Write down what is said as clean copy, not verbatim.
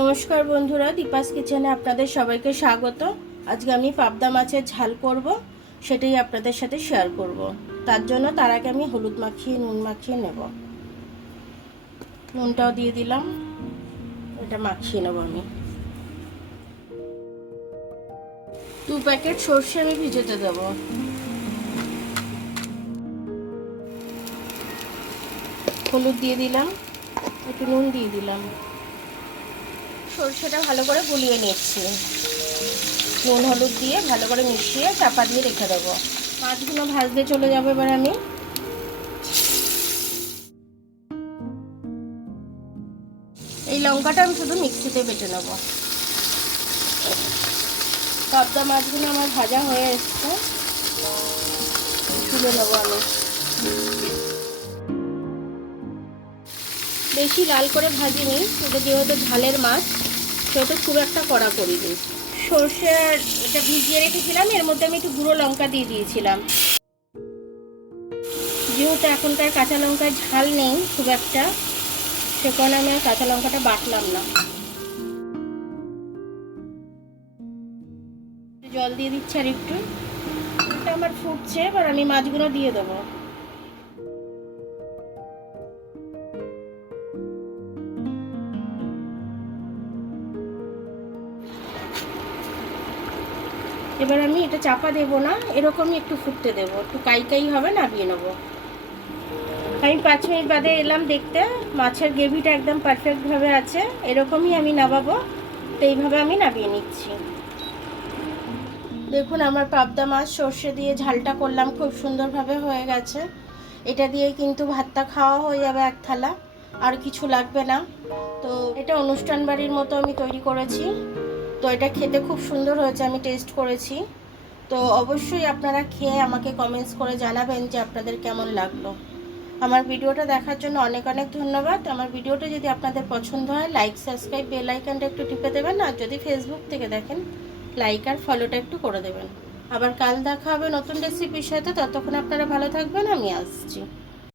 নমস্কার বন্ধুরা, দীপাস কিচেনে আপনাদের সবাইকে স্বাগত। আজকে আমি পাবদা মাছের ঝাল করব, সেটাই আপনাদের সাথে শেয়ার করব। তার আগে আমি হলুদ মাখিয়ে নুন মাখিয়ে নেব। নুনটাও দিয়ে দিলাম, এটা মাখিয়ে নেব আমি। 2 প্যাকেট সর্ষে আমি ভিজেতে দেব। হলুদ দিয়ে দিলাম, একটু নুন দিয়ে দিলাম। সর্ষেটা ভালো করে গুলিয়ে নিচ্ছি। নুন হলুদ দিয়ে ভালো করে মিশিয়ে চাপা দিয়ে রেখে দেবো। মাছগুলো ভাজতে চলে যাবে। এবার আমি এই লঙ্কাটা আমি শুধু মিক্সিতে বেটে নেব। পাবদা মাছগুলো আমার ভাজা হয়ে এসছে, তুলে নেবো আমি। বেশি লাল করে ভাজিনি, এটা যেহেতু ঝালের মাছ সেহেতু খুব একটা কড়া করিনি। সর্ষে এটা ভিজিয়ে রেখেছিলাম, এর মধ্যে আমি একটু গুঁড়ো লঙ্কা দিয়ে দিয়েছিলাম। যেহেতু এখনকার কাঁচা লঙ্কায় ঝাল নেই খুব একটা, সে কারণে আমি আর কাঁচা লঙ্কাটা বাটলাম না। জল দিয়ে দিচ্ছি আর একটু। এটা আমার ফুটছে, এবার আমি মাছগুলো দিয়ে দেবো। এবার আমি এটা চাপা দেবো না, এরকমই একটু ফুটতে দেবো, একটু কাই হবে, নামিয়ে নেবো। আমি 5 মিনিট বাদে এলাম দেখতে, মাছের গ্রেভিটা একদম পারফেক্টভাবে আছে। এরকমই আমি নামাবো, তো এইভাবে আমি নামিয়ে নিচ্ছি। দেখুন, আমার পাবদা মাছ সর্ষে দিয়ে ঝালটা করলাম, খুব সুন্দরভাবে হয়ে গেছে। এটা দিয়ে কিন্তু ভাতটা খাওয়া হয়ে যাবে এক থালা, আর কিছু লাগবে না। তো এটা অনুষ্ঠান বাড়ির মতো আমি তৈরি করেছি। তো এটা খেতে খুব সুন্দর হয়েছে, আমি টেস্ট করেছি। তো অবশ্যই আপনারা খেয়ে আমাকে কমেন্টস করে জানাবেন যে আপনাদের কেমন লাগলো। আমার ভিডিওটা দেখার জন্য অনেক অনেক ধন্যবাদ। আমার ভিডিওটা যদি আপনাদের পছন্দ হয়, লাইক, সাবস্ক্রাইব, বেল আইকনটা একটু টিপে দেবেন। আর যদি ফেসবুক থেকে দেখেন, লাইক আর ফলোটা একটু করে দেবেন। আবার কাল দেখা হবে নতুন রেসিপির সাথে। ততক্ষণ আপনারা ভালো থাকবেন, আমি আসছি।